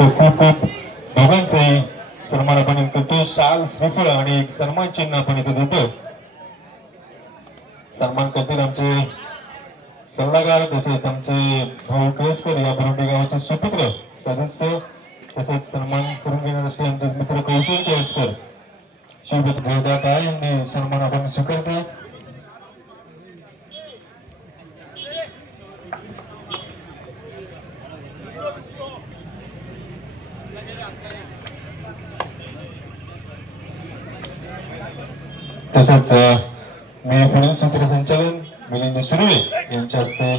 तो खूप खूप दोघांचाही सन्मान आपण करतो. शाल श्रीफळ आणि एक सन्मान चिन्ह आपण इथे देतो. सन्मान करतील आमचे सल्लागार तसेच आमचे भाऊ केळसकर या बरोंडी गावाचे सुपुत्र सदस्य तसेच सन्मान करून घेणार असे आमचे मित्र कौशल केळसकर शिवभक्त घेवदार यांनी सन्मान आपण स्वीकारचा. तसंच मी पुढील सूत्रसंचालन मिलिंद सुर्वे यांच्या हस्ते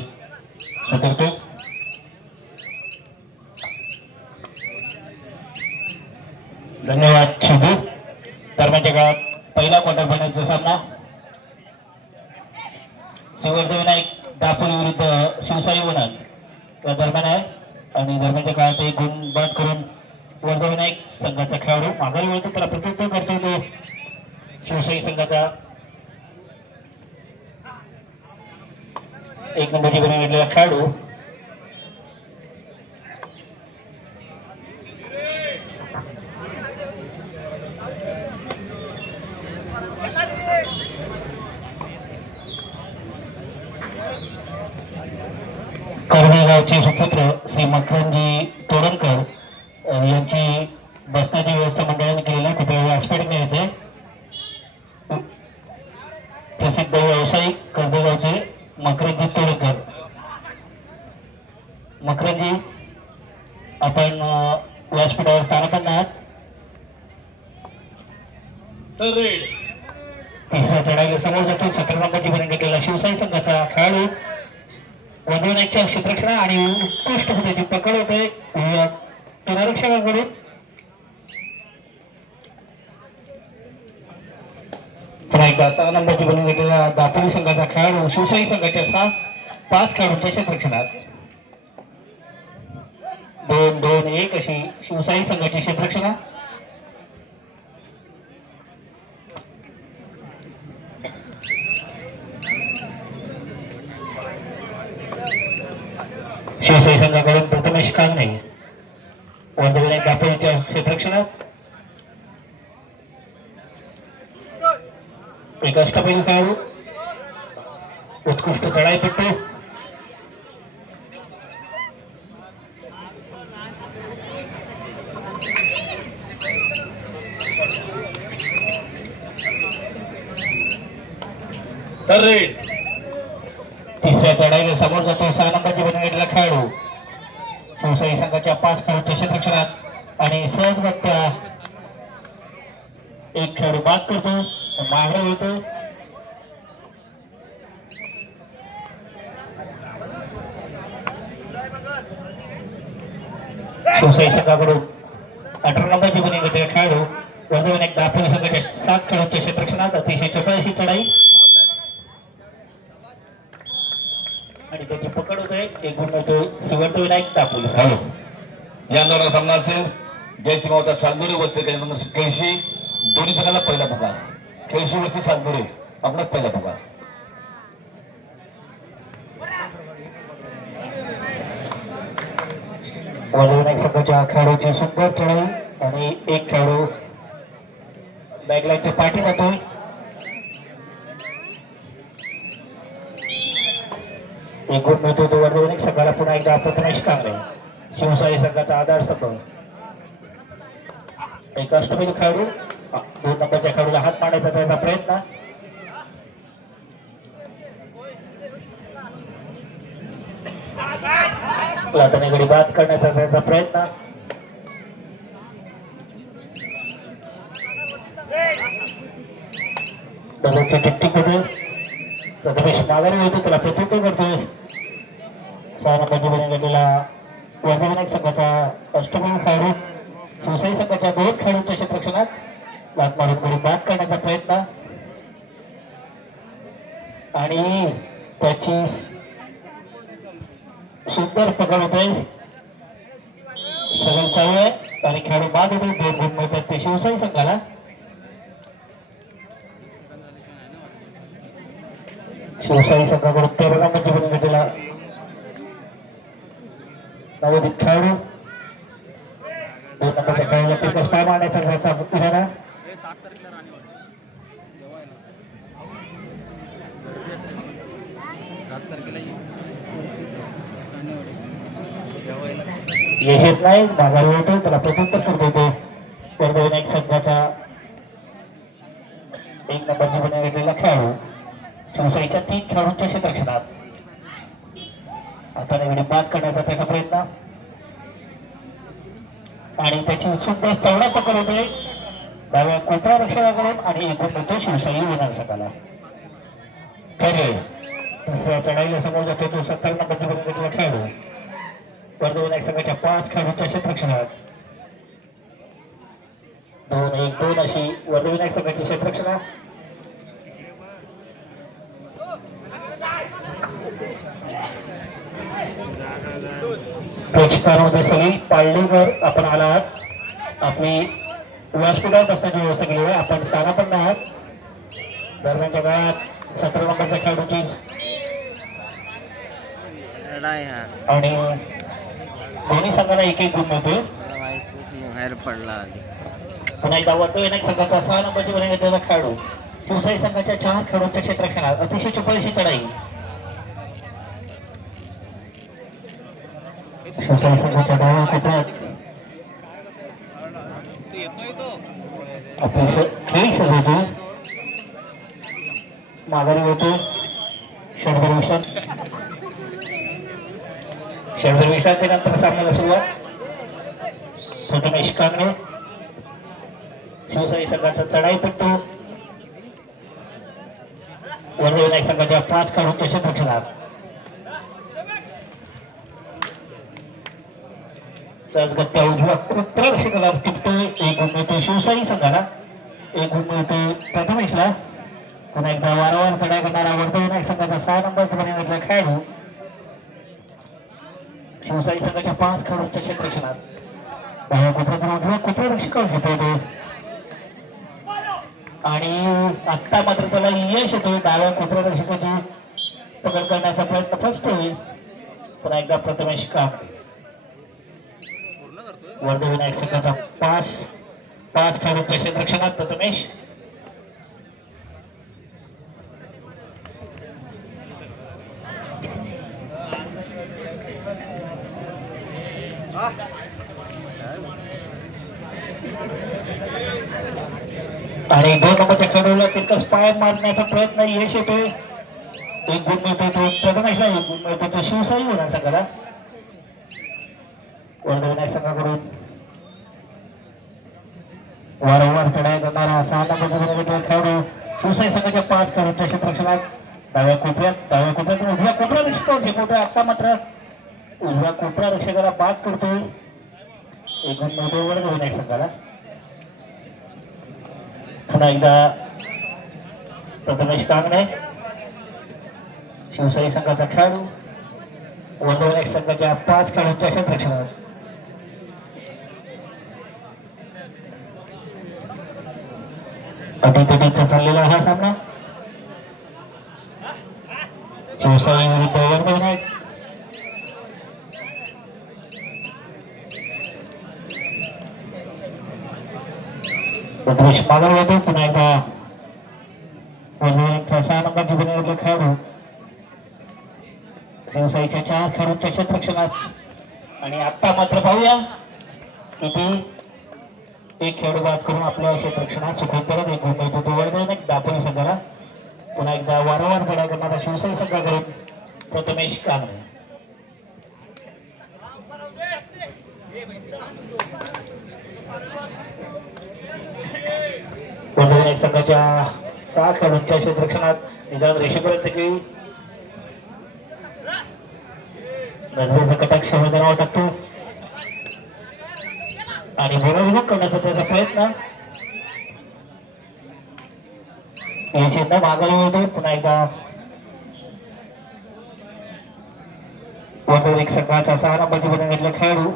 स्वीकारतो. धन्यवाद शुभू. दरम्यानच्या काळात पहिला क्वार्टर फायनलचा सामना श्रीवर्धविनायक दापोली विरुद्ध शिवसाई वनन या दरम्यान आहे आणि दरम्यानच्या काळात एक गुण बाद करून वर्धविनायक संघाचा खेळाडू माघारी वळतो, त्याला प्रत्युत्तर करतो तो शिवसाई संघाचा एक नंबरची बनी घेतलेला खेळाडू. कर्वेगावचे सुपुत्र श्री मकरंजी तोडणकर यांची बसण्याची व्यवस्था मंडळाने केलेली आहे. कृपया व्यासपीठ यायचे. प्रसिद्ध व्यावसायिक कर्वेगावचे मकरंजी तोडणकर. मकरंजी आपण व्यासपीठावर स्थानापन्न आहात. तिसऱ्या चढाईला समोर जातो 17 नंबरची बनी घेतलेला शिवसाई संघाचा खेळाडू वर्धविनायकच्या क्षेत्ररक्षणा आणि उत्कृष्ट त्याची पकड होते पुनरक्षकाकडून. पुन्हा एकदा 6 नंबरची बनी घेतलेला दापोली संघाचा खेळाडू शिवसाई संघाच्या 5 खेळाडूंच्या क्षेत्ररक्षणात 2-2-1 अशी शिवसाई संघाची क्षेत्ररक्षणा. शिवसाई संघाकडून प्रथमेश कांगणे वर्धविनायक दापोलीच्या क्षेत्ररक्षणात. एक अष्टपैलू खेळाडू उत्कृष्ट चढाईपट्टू तिसऱ्या चढाईला समोर जातो 6 नंबरची बनी घेतलेला खेळाडू शिवसाई संघाच्या 5 खेळाडूंच्या क्षेत्ररक्षणात आणि सहजगत्या एक खेळाडू बाद करतो, माघारी होतो. शिवसाई संघाकडून 18 नंबरची बनी घेतलेला खेळाडू वर्धविनायक दापोली संघाच्या 7 खेळाडूंच्या क्षेत्ररक्षणात. अतिशय चपळशी चढाई आणि त्याची पकड होते. एक गुण होतो श्रीवर्धविनायक दापोली. या अंदोलन सामना असेल. जयसिंह होता सालदुरे वरती केळशी दोन्ही जगाला पहिला पुकार. केळशी वरती सालदुरे आपला पहिला पुकार. वर्धविनायक संघाच्या खेळाडूची सुंदर चढाई आणि एक खेळाडू बॅकलाईनच्या पाठी जातोय. एक गुण मिळतो तो वर्धविनायक संघाला. पुन्हा एकदा प्रथमेश कांगणे शिवसाई संघाचा आधारस्तंभ. एक अष्टपैलू खेळाडू 2 नंबरच्या खेळाडूला हात मारण्याचा त्याचा प्रयत्न. लाताने गडी बाद करण्याचा त्याचा प्रयत्न. डबलची टिकटिक होते. प्रथमेश माघारी होतो, त्याला प्रत्युत्तर करतोय. 6 नंबरची बनी घेतलेला वर्धविनायक संघाचा अष्टपैलू खेळाडू शिवसाई संघाच्या 2 खेळाडूंच्या क्षेत्ररक्षणात लात मारून गडी बाद करण्याचा प्रयत्न आणि त्याची सुंदर पकड होते. सगळं चालू आहे आणि खेळाडू बाद होते. 2 गुण मिळतात ते शिवसाई संघाला. शिवसाई संघाकडून 13 नंबरची बनी घेतलेला नवोदित खेळाडू 2 नंबरच्या खेळाडूला तिरकस पाय मारण्याचा त्याचा इरादा. यश येत नाही, माघारी होतो, त्याला प्रत्युत्तर करतो तो वर्धा विनायक संघाचा 1 नंबरची गुन्हा घेतलेला खेळाडू. शिवसाईच्या 3 खेळाडूंच्या क्षेत्ररक्षणात आता निगडी बाद करण्याचा त्याचा प्रयत्न आणि त्याची सुंदर चौडा पकड होते डाव्या कोपरा रक्षकाकडून आणि एकूण मिळतो शिवसाई विनायक संघाला. तर तिसऱ्या चढाईला समोर जातो तो 70 नंबरची गुन्हा घेतलेला खेळाडू वर्धा विनायक संघाच्या 5 खेळाडूंच्या क्षेत्ररक्षणात. 2-1-2 अशी वर्धा विनायक संघाची क्षेत्ररक्षणा. प्रेक्षकांमध्ये सलील पाळलेकर आपण आला आहात. आपली व्यासपीठावर बसण्याची व्यवस्था केली आहे. आपण स्थानापन्न आहात. दरम्यानच्या काळात 17 नंबरच्या खेळाडूची आणि दोन्ही संघाला 1-1 गुण मिळतोय. पुन्हा एकदा वर्धा विनायक संघाचा 6 नंबरची गुन्हा घेतलेला खेळाडू शिवसाई संघाच्या 4 खेळाडूंच्या क्षेत्ररक्षणात अतिशय चुपळशी चढाई. शिवसाई संघाच्या डाव्या कोपऱ्यात आपली खेळी सजवतो, माघारी होतो षडभर विश्रांतीनंतर सामन्याला सुरुवात. प्रथमेश कांगणे शिवसाई संघाचा चढाईपट्टू वर्धा विनायक संघाच्या 5 खेळाडूंच्या क्षेत्ररक्षणात. सहजगत्या उजव्या कोपरा रक्षकाला टिकतो. 1 गुण मिळतो शिवसाई संघाला, 1 गुण मिळतो प्रथमेशला. पुन्हा एकदा वारंवार चढाई करणारा वर्धा विनायक संघाचा 6 नंबरचा गुन्हा घेतलेला खेळाडू शिवसाई संघाच्या 5 खेळाडूंच्या क्षेत्ररक्षणात. डाव्या कोपऱ्यातून उजव्या कोपरा रक्षकावर झेपवतो आणि आत्ता मात्र त्याला यश येतो. डाव्या कोपऱ्या रक्षकाची पकड करण्याचा प्रयत्न फसतोय. पुन्हा एकदा प्रथमेश कांगणे वर्धा विनायक संघाचा 5 खेळाडूंच्या क्षेत्ररक्षणात. प्रथमेश आणि 2 नंबरच्या खेळाडूला तिरकस पाय मारण्याचा प्रयत्न यश येतोय. 1 गुण मिळतो तो प्रथमेशला, 1 गुण मिळतो तो शिवसाई विनायक संघाला. वर्धा विनायक संघाकडून वारंवार चढाई करणारा 6 नंबरचा गुन्हा घेतलेला खेळाडू शिवसाई संघाच्या 5 खेळाडूंच्या क्षेत्ररक्षणात. डाव्या कोपऱ्यातून उजव्या कोपरा रक्षकावर झेपवतोय. आता मात्र उजव्या कोपरा रक्षकाला बाद करतोय. 1 गुण मिळतो वर्धा विनायक संघाला. पुन्हा एकदा प्रथमेश कांगणे शिवसाई संघाचा खेळाडू वर्धा विनायक संघाच्या 5 खेळाडूंच्या क्षेत्ररक्षणात. अटीतटीचा चाललेला हा सामना शिवसाई विरुद्ध वर्धा विनायक. प्रथमेश माघार होतो. पुन्हा एकदा वर्धा विनायकचा 6 नंबरची गुन्हा घेतलेला खेळाडू शिवसाईच्या 4 खेळाडूंच्या क्षेत्ररक्षणात आणि आता मात्र पाहूया किती 1 खेळाडू बाद करून आपल्या क्षेत्ररक्षणात सुखरूप परत 1 गुण मिळतो तो वर्धा विनायक दापोली संघाला. पुन्हा एकदा वारंवार चढाई करणारा शिवसाई संघाकडून प्रथमेश कांगणे. वर्धा विनायक संघाच्या 6 खेळाडूंच्या क्षेत्ररक्षणात निदान रेषेपर्यंत केली. नजरेचा कटाक्ष मैदानावर टाकतो आणि बोनस करण्याचा त्याचा प्रयत्न यशेंद्र माघारी होतो. पुन्हा एकदा वर्धा विनायक संघाचा 6 नंबरची गुन्हा घेतलेला खेळाडू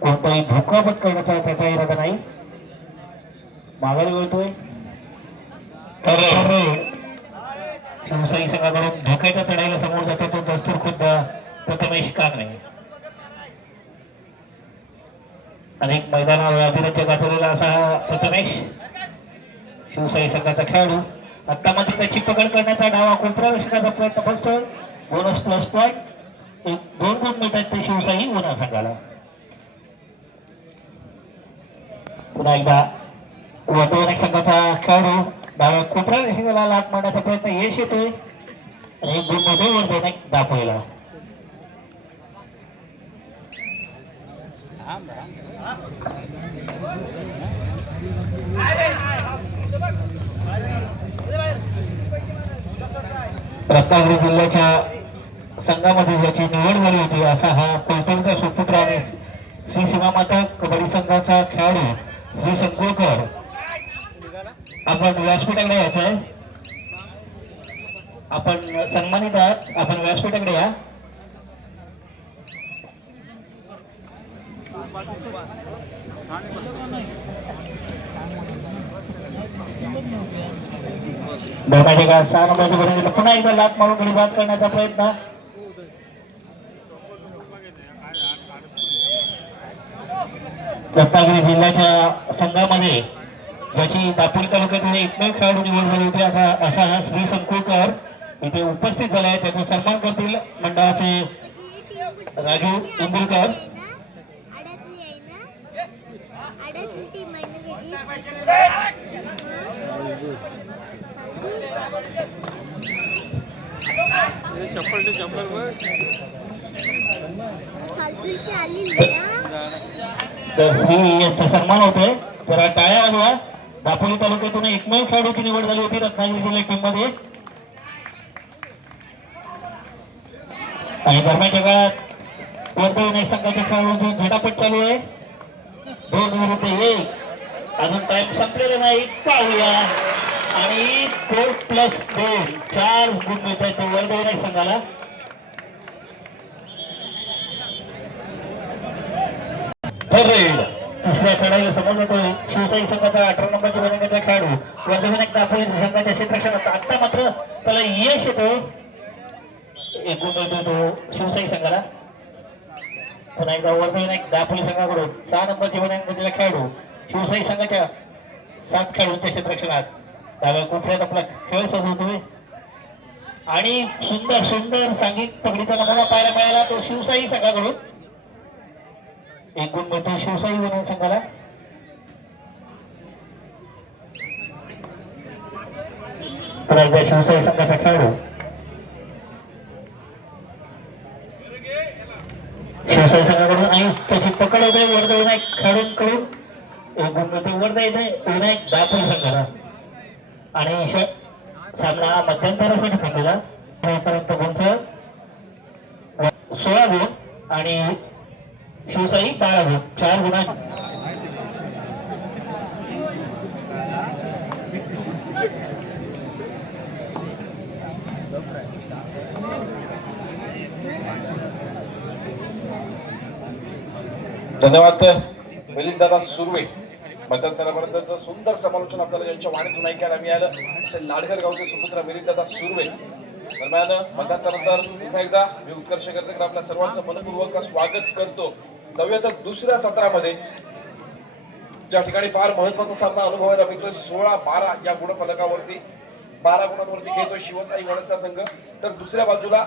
कोणताही धोका पत्करण्याचा त्याचा इरादा नाही, माघारी वळतोय. तर शिवसाई संघाकडून धोक्याच्या चढाईला समोर जातो तो दस्तूर खुद्द प्रथमेश कांगणे. अनेक मैदानावर अतिरंज गाजवलेला असा प्रथमेश शिवशाही संघाचा खेळाडू. आता मात्र त्याची पकड करण्याचा डावा कोपरा रक्षकाचा प्रयत्न फसतोय. बोनस प्लस पॉईंट 2 गुण मिळतात ते शिवशाही गुन्हा संघाला. पुन्हा एकदा वर्धमान संघाचा खेळाडू डाव्या कोपरा रक्षकाला लाट मारण्याचा प्रयत्न यश येतोय आणि 1 गुण मध्ये वर्धमान दापोलीला. रत्नागिरी जिल्ह्याच्या संघामध्ये ज्याची निवड झाली होती असा हा कोलतेचा सुपुत्र आणि श्री सीमामाता कबड्डी संघाचा खेळाडू श्री संकुळकर आपण व्यासपीठाकडे यायचं आहे. आपण सन्मानित आहात. आपण व्यासपीठाकडे या. दरम्यानच्या काळात 6 नंबरच्या बरोबरीने पुन्हा एकदा लात मारून गडी बाद करण्याचा प्रयत्न. रत्नागिरी जिल्ह्याच्या संघामध्ये ज्याची दापोली तालुक्यातील एकमेव खेळाडू निवड झाली होती आता असा हा श्री संकुळकर इथे उपस्थित झाले आहे. त्याचा सन्मान करतील मंडळाचे राजू इंदुरकर. तर श्री यांचा सन्मान होतोय. जरा टाळ्या वाजवा. दापोली तालुक्यातून एकमेव खेळाडूची निवड झाली होती रत्नागिरी जिल्हा टीम मध्ये. आणि दरम्यानच्या काळात वर्धमान संघाच्या खेळाडूंची झटापट चालू आहे. 2 विरुद्ध 1. अजून टाइम संपलेला नाही. पाहूया. आणि 2 प्लस 2 4 गुण मिळत आहेत वर्धमान संघाला. तिसऱ्या चढाईला समोर जातोय शिवशाही संघाचा 18 नंबरच्या विभागाचा खेळाडू वर्धमान दापोली संघाच्या क्षेत्ररक्षणात. आता मात्र त्याला यश येतोय. 1 गुण मिळतो तो शिवशाही संघाला. पुन्हा एकदा वर्धमान दापोली संघाकडून 6 नंबरच्या विभागाचा खेळाडू शिवशाही संघाच्या 7 खेळाडूंच्या क्षेत्ररक्षणात डाव्या कोपऱ्यात आपला खेळ सजवतोय. आणि सुंदर सुंदर सांघिक पगडीचा नमुना पाहायला मिळाला तो शिवशाही संघाकडून. 1 गुण मिळतो शिवशाही वर्धमान संघाला. पुन्हा एकदा शिवशाही संघाचा खेळाडू शिवशाही संघाकडून आणि त्याची पकड होते वर्धमान खेळाडूंकडून. 1 गुण मिळतो वर्धमान दापोली संघाला. आणि सामना मध्यंतरासाठी थांबलेला. पर्यंत गुण 16 गुण आणि शिवशाही 12 गुण. 4 गुणा. धन्यवाद मिलिंददादा सुर्वे. मध्यंतरापर्यंतचं सुंदर समालोचन आपल्याला यांच्या वाणीतून ऐकायला मिळालं. असे लाडघर गावचे सुपुत्र मिलिंददादा सुर्वे. दरम्यान मध्यानंतर पुन्हा एकदा मी उत्कर्ष करते आपल्या सर्वांचं मनपूर्वक स्वागत करतो. जाऊया तर दुसऱ्या सत्रामध्ये ज्या ठिकाणी फार महत्वाचा सामना अनुभवायला मिळतोय. 16-12 या गुणफलकावरती 12 गुणांवरती खेळतोय शिवशाही वणंता संघ. तर दुसऱ्या बाजूला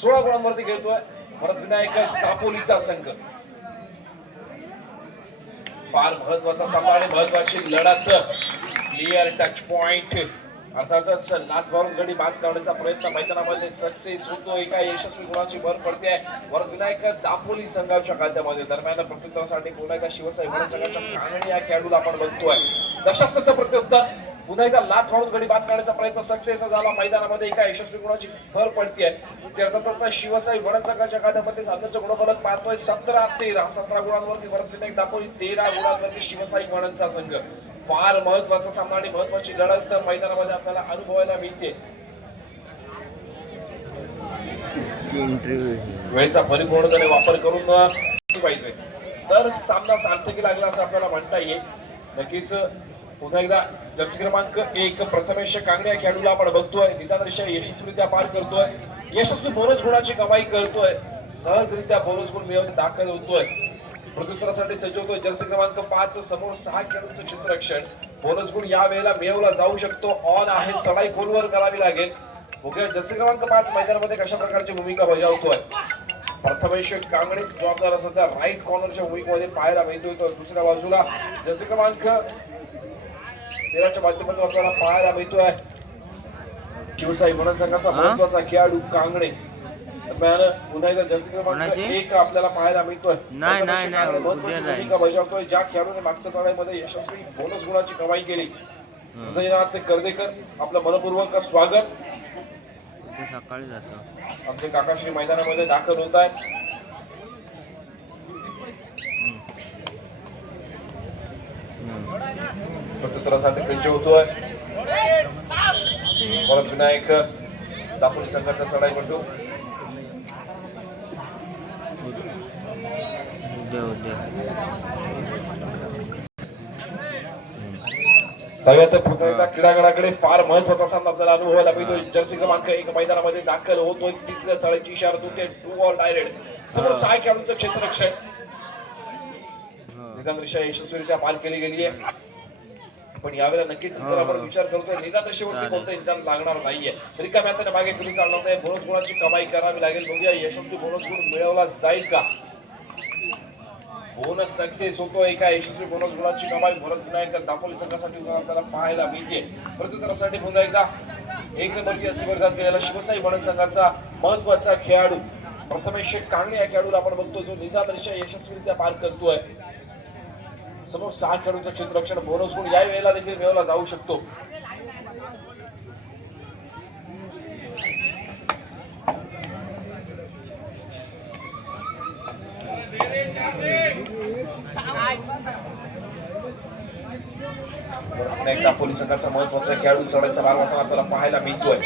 16 गुणांवरती खेळतोय वरदविनायक दापोलीचा संघ. फार महत्वाचा सामना आणि महत्वाची लढत. क्लिअर टच पॉइंट अर्थातच लाथ मारून गडी बाद करण्याचा प्रयत्न मैदानामध्ये सक्सेस होतो. एका यशस्वी गुणाची भर पडते वरदविनायक दापोली संघाच्या खात्यामध्ये. दरम्यान प्रत्युत्तरासाठी पुन्हा एकदा शिवशाही वणंता संघाच्या कानडी या खेळाडूला आपण बघतोय. तशाच तसं प्रत्युत्तर पुन्हा एकदा लाथ मारून गडी बाद करण्याचा प्रयत्न सक्सेस झाला. मैदानामध्ये एका यशस्वी गुणाची भर पडते. ते अर्थातच शिवशाही वणंता संघाच्या खात्यामध्ये सामन्याचं गुणफलक पाहतोय 17-13. 17 गुणांवरती वरदविनायक दापोली, 13 गुणांवरती शिवशाही वणंता संघ. फार महत्वाचा सामना आणि महत्वाची लढत मैदानामध्ये आपल्याला अनुभवायला मिळते. वेळेचा परिपूर्णपणे वापर करून पाहिजे तर सामना सार्थकी लागला असं आपल्याला म्हणता येईल. नक्कीच पुन्हा एकदा जर्सी क्रमांक 1 प्रथमेश कांगणे या खेळाडूला आपण बघतोय. निदानरित्या यशस्वीरित्या पार करतोय. यशस्वी बोनस गुणाची कमाई करतोय. सहजरित्या बोनस गुण मिळवून दाखल होतोय. प्रत्युत्तरासाठी सज्ज होतोय जर्सी क्रमांक 5 समोर 6 खेळाडूंचं क्षेत्ररक्षण. बोनस गुण या वेळेला मिळवला जाऊ शकतो. ऑन आहे, चढाई खोलवर करावी लागेल. बघूया जर्सी क्रमांक 5 मैदानामध्ये कशा प्रकारची भूमिका बजावतोय. प्रथमेश कांगणे जबाबदार सध्या राईट कॉर्नरच्या भूमिकेमध्ये पाहायला मिळतोय. तर दुसऱ्या बाजूला जर्सी क्रमांक 13च्या माध्यमातून आपल्याला पाहायला मिळतोय शिवसाई म्हणून संघाचा महत्वाचा खेळाडू कांगणे. दरम्यान पुन्हा एकदा जर्सी क्रमांक 1 आपल्याला पाहायला मिळतोय. महत्वाची भूमिका बजावतोय. ज्या खेळाडूने मागच्या चढाईमध्ये यशस्वी बोनस गुणाची कमाई केली, हृदयनाथ कर्देकर आपलं मनपूर्वक स्वागत. सकाळी जातो. आमचे काकाश्री मैदानामध्ये दाखल होत आहेत. प्रत्युत्तरासाठी सज्ज होतोय परत विनायक दापोली संघाचा चढाईपटू. सगळ्यात पुन्हा एकदा क्रीडागडाकडे फार महत्वाचा सामना आपल्याला अनुभवायला मिळतोय. जर्सी क्रमांक 1 मैदानामध्ये दाखल होतोय. तिसऱ्या चढाईची इशारा होते टू ऑर डायरेक्ट. समोर 6 खेळाडूंचं क्षेत्ररक्षण. निदानदृष्ट्या यशस्वीरित्या पार केली गेली आहे. पण यावेळेला नक्कीच जर आपण विचार करतोय निदानदृष्टीवरती कोणतं निदान लागणार नाहीये. रिकाम्या हाताने मागे फिरून चालणार नाही. बोनस गुणाची कमाई करावी लागेल. बघूया यशस्वी बोनस गुण मिळवला जाईल का. बोनस सक्सेस होतो. एका यशस्वी बोनस गुणाची कमाई भरत विनायक दापोली संघासाठी आपल्याला पाहायला मिळते. प्रत्युत्तरासाठी पुन्हा एकदा 1 नंबरची अस्थिभरतात केलेला शिवसाई म्हणून संघाचा महत्वाचा खेळाडू प्रथमेश कांगणे या खेळाडूला आपण बघतो जो निदानदृष्ट्या यशस्वीरित्या पार करतोय. समोर 6 खेळाडूंचं क्षेत्ररक्षण. बोनस गुण या वेळेला देखील मिळवला जाऊ शकतो. दापोली संघाचा महत्वाचा खेळाडू चढायचा मार्ग आपल्याला पाहायला मिळतोय.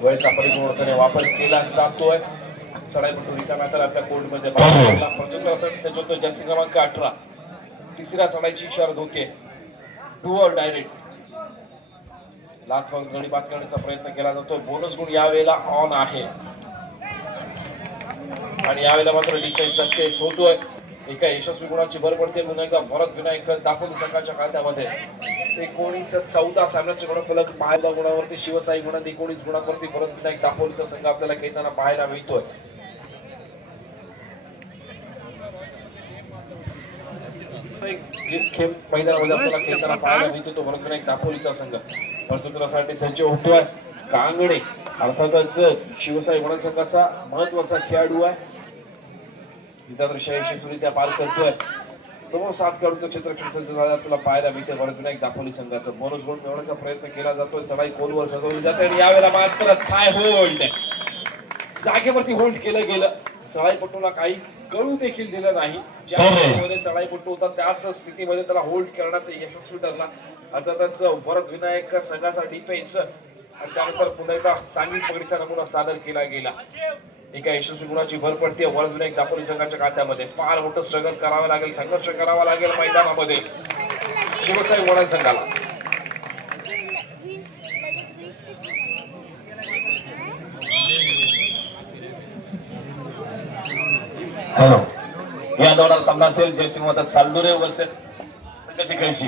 वेळेचा परिपूर्णपणे वापर केला जातोय. चढाईपटू रिकाम्या तर आपल्या कोर्टमध्ये प्रत्युत्तरासाठी सज्ज होतोय जर्सी क्रमांक 18. तिसऱ्या चढाईची इशारा होते टू ऑर डायरेक्ट. लाख गडी बाद करण्याचा प्रयत्न केला जातोय. बोनस गुण यावेळेला ऑन आहे आणि यावेळेला मात्र डिफेन्स सक्सेस होतोय. एका यशस्वी गुणाची भर पडते. पुन्हा एकदा भरत विनायक दापोली संघाच्या खात्यामध्ये 19-14 सामन्याचे गुणफलक पाहायला गुणावरती शिवसाई गुणा 19 गुणांवरती भरत विनायक दापोलीचा संघ आपल्याला खेळताना पाहायला मिळतोय. खेळ मैदानामध्ये आपल्याला खेळताना पाहायला मिळतो तो भरत विनायक दापोलीचा संघ. प्रत्युत्तरासाठी सज्ज होतोय कांगणे. अर्थातच शिवसाई गुणा संघाचा महत्वाचा खेळाडू आहे. निदानदृष्ट्या यशस्वीरित्या पार करतोय. समोर 7 खेळाडूंचं क्षेत्ररक्षण आपल्याला पाहायला मिळते. भरत विनायक दापोली संघाचं बोनस गुण मिळवण्याचा प्रयत्न केला जातोय. चढाई खोलवर सजवली जाते आणि यावेळेला मात्र थाय होल्ड. जागेवरती होल्ड केलं गेलं. चढाईपटूला काही कळू देखील दिलं नाही. ज्या स्थितीमध्ये चढाईपटू होता त्याच स्थितीमध्ये त्याला होल्ड करण्यात यशस्वी ठरला. अर्थातच भरत विनायक संघाचा डिफेन्स आणि त्यानंतर पुन्हा एकदा सांघिक पकडीचा नमुना सादर केला गेला. एका यशस्वी गुणाची भर पडते भरत विनायक दापोली संघाच्या खात्यामध्ये. फार मोठं स्ट्रगल करावं लागेल, संघर्ष करावा लागेल मैदानामध्ये शिवसाई वडा संघाला. हॅलो, या दौरात सामना असेल जयसिंह सालदुरे वर्सेस संघाची केळशी.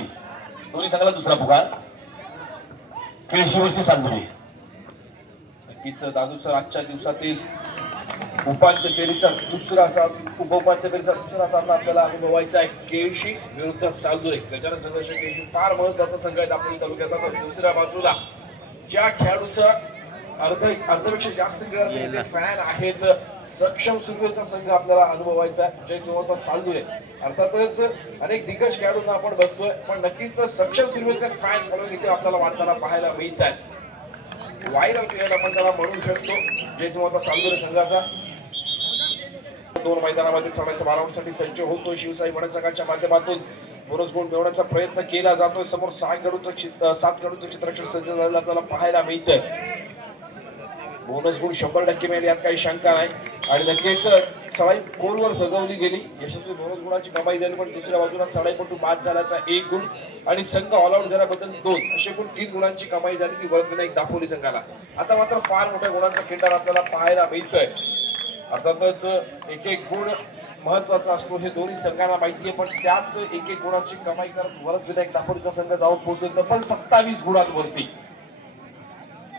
दोन्ही संघाला दुसरा पुकार. केळशी वर्सेस सालदुरे. नक्कीच दादू सर आजच्या दिवसातील उपांत्य फेरीचा दुसरा सामना आपल्याला अनुभवायचा आहे. केळशी विरुद्ध सालदुरे. गजानन संघर्ष केळशी फार महत्वाचा संघ आहे दापोली तालुक्याचा. तर दुसऱ्या बाजूला ज्या खेळाडूचा अर्धपेक्षा जास्त क्रीडा फॅन आहेत सक्षम सुरवेचा संघ आपल्याला अनुभवायचा आहे. जयसिंह सालदुरे. अर्थातच अनेक दिग्गज खेळाडूंना आपण बघतोय पण नक्कीच सक्षम सुरवेचे फॅन म्हणून इथे आपल्याला वाटताना पाहायला मिळत आहेत. व्हायरल प्लेयर आपण त्याला म्हणू शकतो जयसिंह सालदुरे संघाचा. 2 मैदानामध्ये चढायचा बारावसाठी सज्ज होतोय. शिवसाई वडा संघाच्या माध्यमातून बोनस गुण मिळवण्याचा प्रयत्न केला जातोय. समोर 7 खेळाडूंचं क्षेत्ररक्षण सज्ज झालेलं आपल्याला पाहायला मिळतंय. बोनस गुण 100% मिळेल यात काही शंका नाही आणि नक्कीच चढाई गोलवर सजवली गेली. यशस्वी बोनस गुणाची कमाई झाली, पण दुसऱ्या बाजूला चढाईपटू बाद झाल्याचा 1 गुण आणि संघ ऑल आउट झाल्याबद्दल 2 असे एकूण 3 गुणांची कमाई झाली ती वरदविनायक दापोली संघाला. आता मात्र फार मोठ्या गुणांचा खिंडार आपल्याला पाहायला मिळतोय. अर्थातच एक एक गुण महत्वाचा असतो हे दोन्ही संघांना माहितीये, पण त्याच एक एक गुणाची कमाई करत वरदविनायक दापोलीचा संघ जाऊन पोहोचतोय तब्बल 27 गुणांवरती.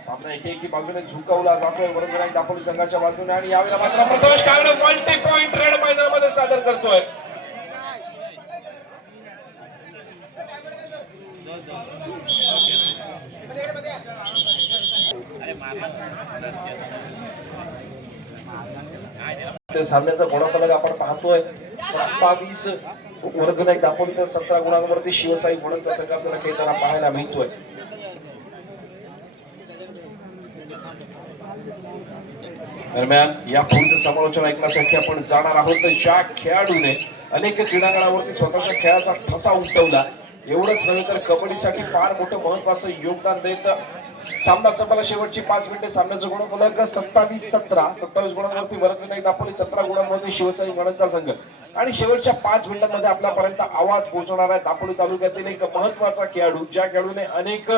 सामना एकेकी बाजूने झुकवला जातोय वरदविनायक दापोली संघाच्या बाजूने आणि यावेळेला मात्र Prathamesh Kangane multi point red मैदानामध्ये सादर करतोय. सामन्याचा गुणफलक आपण पाहतोय 27 वरदविनायक दापोली तर 17 गुणांवरती शिवसाई गुणांचा संघ आपल्याला खेळताना पाहायला मिळतोय. दरम्यान या पुढचं समालोचन ऐकण्यासाठी आपण जाणार आहोत. ज्या खेळाडूने अनेक क्रीडांगणावरती स्वतःच्या खेळाचा ठसा उमटवला, एवढंच नव्हे तर कबड्डीसाठी फार मोठं महत्वाचं योगदान देत सामना संपला. शेवटची 5 मिनिटे सामन्याचं गुणफलक 27-17. 27 गुणांवरती वरदविनायक दापोली, 17 गुणांवरती शिवसाई गणंता संघ. आणि शेवटच्या 5 मिनिटांमध्ये आपल्यापर्यंत आवाज पोहोचवणार आहे दापोली तालुक्यातील एक महत्वाचा खेळाडू, ज्या खेळाडूने अनेक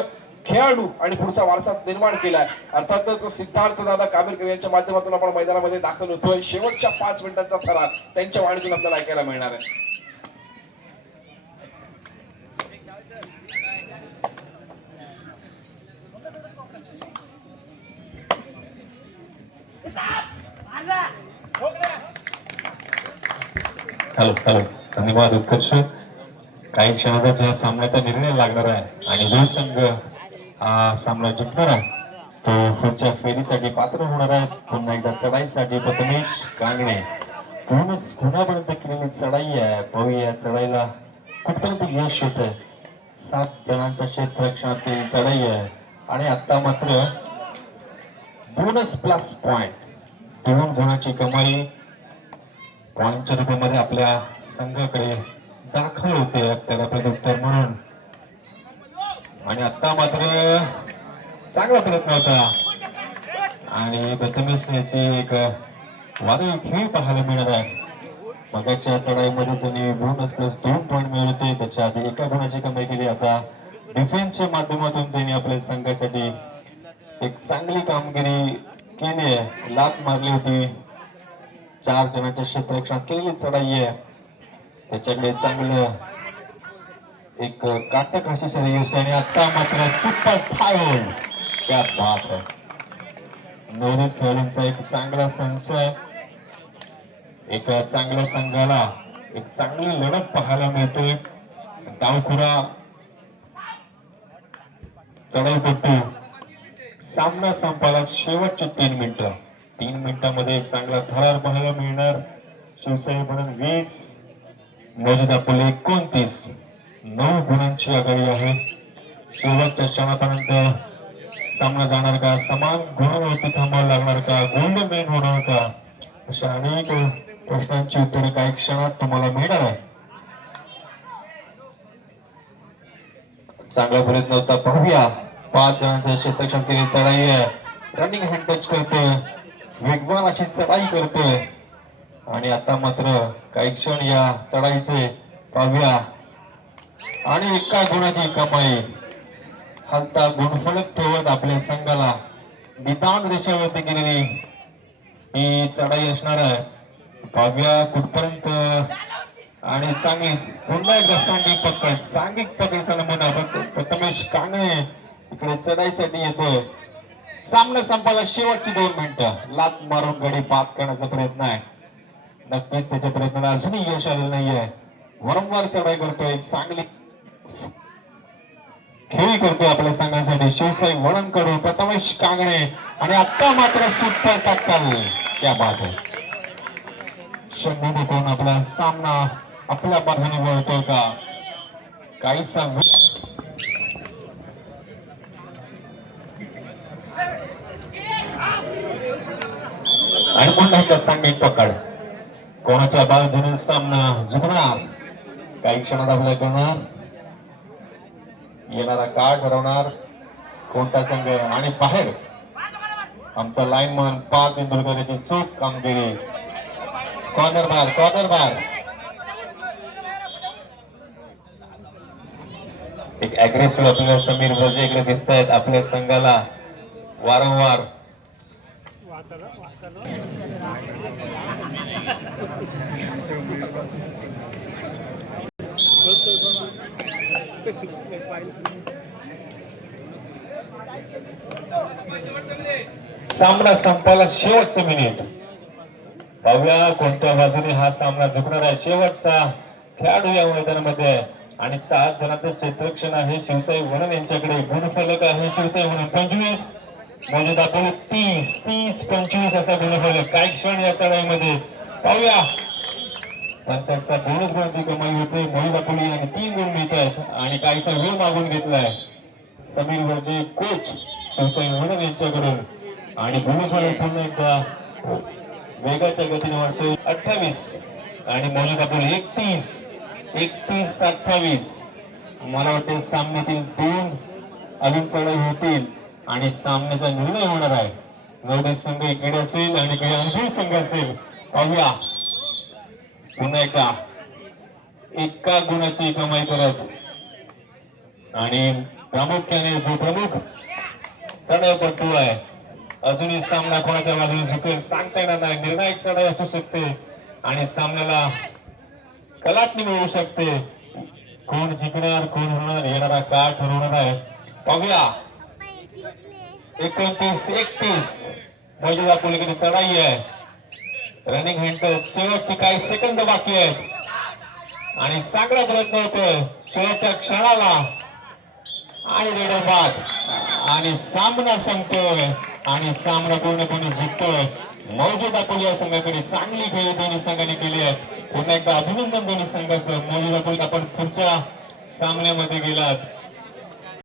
खेळाडू आणि पुढचा वारसा निर्माण केलाय. अर्थातच सिद्धार्थ दादा काबेरकर यांच्या माध्यमातून आपण मैदानामध्ये दाखल होतोय. शेवटच्या 5 मिनिटांचा थरार त्यांच्या वाणीतून आपल्याला ऐकायला मिळणार आहे. हॅलो हॅलो, धन्यवाद उत्कर्ष. काही क्षणातच या सामन्याचा निर्णय लागणार आहे आणि जो संघ हा सामना जिंकणार आहे तो पुढच्या फेरीसाठी पात्र होणार आहे. पुन्हा एकदा चढाईसाठी प्रथमेश कांगणे. बोनस गुणापर्यंत केलेली चढाई आहे. पाहूया या चढाईला कुठपर्यंत यश येत आहे. 7 जणांच्या क्षेत्ररक्षणात केलेली चढाई आहे आणि आता मात्र बोनस प्लस पॉइंट 2 गुणाची कमाई पॉइंटच्या रूपामध्ये आपल्या संघाकडे दाखल होते त्याला प्रत्युत्तर म्हणून. आणि आता मात्र चांगला प्रयत्न होता आणि प्रथमेशची एक वादळी खेळ पाहायला मिळणार आहे. मगाच्या चढाईमध्ये त्यांनी बोनस प्लस 2 पॉइंट मिळवले, त्याच्या आधी 1 गुणाची कमाई केली. आता डिफेन्सच्या माध्यमातून त्यांनी आपल्या संघासाठी एक चांगली कामगिरी केली आहे. लात मारली होती. 4 जणांच्या क्षेत्ररक्षणात केलेली चढाई आहे. त्याच्याकडे चांगलं एक काटक अशी सारी गोष्ट आणि आता मात्र सुपर फायर. क्या बात आहे. नवनीत खेळाडूंचा एक चांगला संच आहे. एक चांगल्या संघाला एक चांगली लढत पाहायला मिळते. डावखुरा चढाईपट्टू सामना संपायला शेवटचे 3 मिनिटं. 3 मिनिटांमध्ये एक चांगला थरार पाहायला मिळणार. शिवसाई म्हणून 20, मौजे दापोली 29. 9 गुणांची आघाडी आहे. शेवटच्या क्षणापर्यंत सामना जाणार का, समान गुणांवरती थांबावं लागणार का, गोल्ड मेन होणार का, अशा अनेक प्रश्नांची उत्तरे काही क्षणात तुम्हाला मिळणार आहे. चांगला प्रयत्न होता. पाहूया 5 जणांच्या क्षेत्ररक्षणातील चढाई आहे. रनिंग हँड टच करतोय, वेगवान अशी चढाई करतोय आणि आता मात्र काही क्षण या चढाईचे पाहूया आणि 1 गुणाची कमाई. हलता गुणफलक ठेवत आपल्या संघाला निदान रेषेवरती गेलेली ही चढाई असणार आहे. पाहूया कुठपर्यंत आणि चांगली पुन्हा एकदा सांघिक पकड नमुना प्रथमेश कांगणे इकडे चढाईसाठी येतोय. सामना संपायला शेवटची 2 मिनिटं. लात मारून गडी बाद करण्याचा प्रयत्न आहे. नक्कीच त्याच्या प्रयत्नाला अजूनही यश आलेलं नाहीये. वारंवार चढाई करतोय, चांगली खेळी करतोय आपल्या संघासाठी. शिवसाई वळणकडू प्रथमेश कांगणे आणि आता मात्र सुपर टक्कल. क्या बात आहे. शंभू टिकून आपला सामना आपल्या बाजूने वळतोय का काहीसा आणि पुन्हा एकदा सांघिक पकड. कोणाच्या बाजूने सामना झुकणार काही क्षणात आपल्या करणार. येणारा काळ ठरवणार कोणता संघ. आणि बाहेर आमचा लाईनमन पार्थ इंदुरकर याची चूक कामगिरी कॉर्नर बार एक अग्रेसिव्ह आपल्याला समीर भोजे इकडे दिसत आहेत आपल्या संघाला वारंवार. सामना संपायला शेवटचं मिनिट. पाहूया कोणत्या बाजूने हा सामना जिंकणार आहे. शेवटचा खेळाडू या मैदानामध्ये आहे आणि 7 जणांचं क्षेत्ररक्षण आहे शिवसाई वनन यांच्याकडे. गुणफलक आहे शिवसाई वनन 25, म्हणजे दाखवले 30-25 असा गुणफलक. काही क्षण या चढाईमध्ये पाहूया. पंचांचा बोनस गुणांची कमाई होते. मोहित दापोली आणि 3 गुण मिळत आहेत आणि काहीसा वेळ मागून घेतलाय समीर भोजे कोच शिवसाई वनन यांच्याकडून. आणि गुणफलक पुन्हा एकदा वेगाच्या गतीने वाढतोय. 28 आणि मोहित दापोली 31-28. मला वाटतं सामन्यातील 2 अजून चढाई होतील आणि सामन्याचा निर्णय होणार आहे. नवोदय संघ इकडे असेल आणि इकडे अनुभवी संघ असेल. पाहूया पुन्हा एकदा एका गुणाची कमाई करत आणि प्रामुख्याने जो प्रमुख चढाईपटू आहे. अजूनही सामना कोणाच्या बाजूने झुकेल सांगता येणार नाही. निर्णायक चढाई असू शकते आणि सामन्याला कलाटणी मिळू शकते. कोण जिंकणार कोण होणार येणारा काळ ठरवणार आहे. पाहूया 29-31 मौजूदा पलीकडे चढाई आहे. रनिंग हँड शेवटचे काही सेकंद बाकी आहेत आणि चांगला प्रयत्न होतोय शेवटच्या क्षणाला आणि रेडर बाद आणि सामना संपतोय आणि सामना पूर्णपणे जिंकतोय. मौजूदा पली या संघाकडे चांगली खेळी दोन्ही संघाने केली आहे. पुन्हा एकदा अभिनंदन दोन्ही संघाचं. मौजूदा पली आपण पुढच्या सामन्यामध्ये गेलात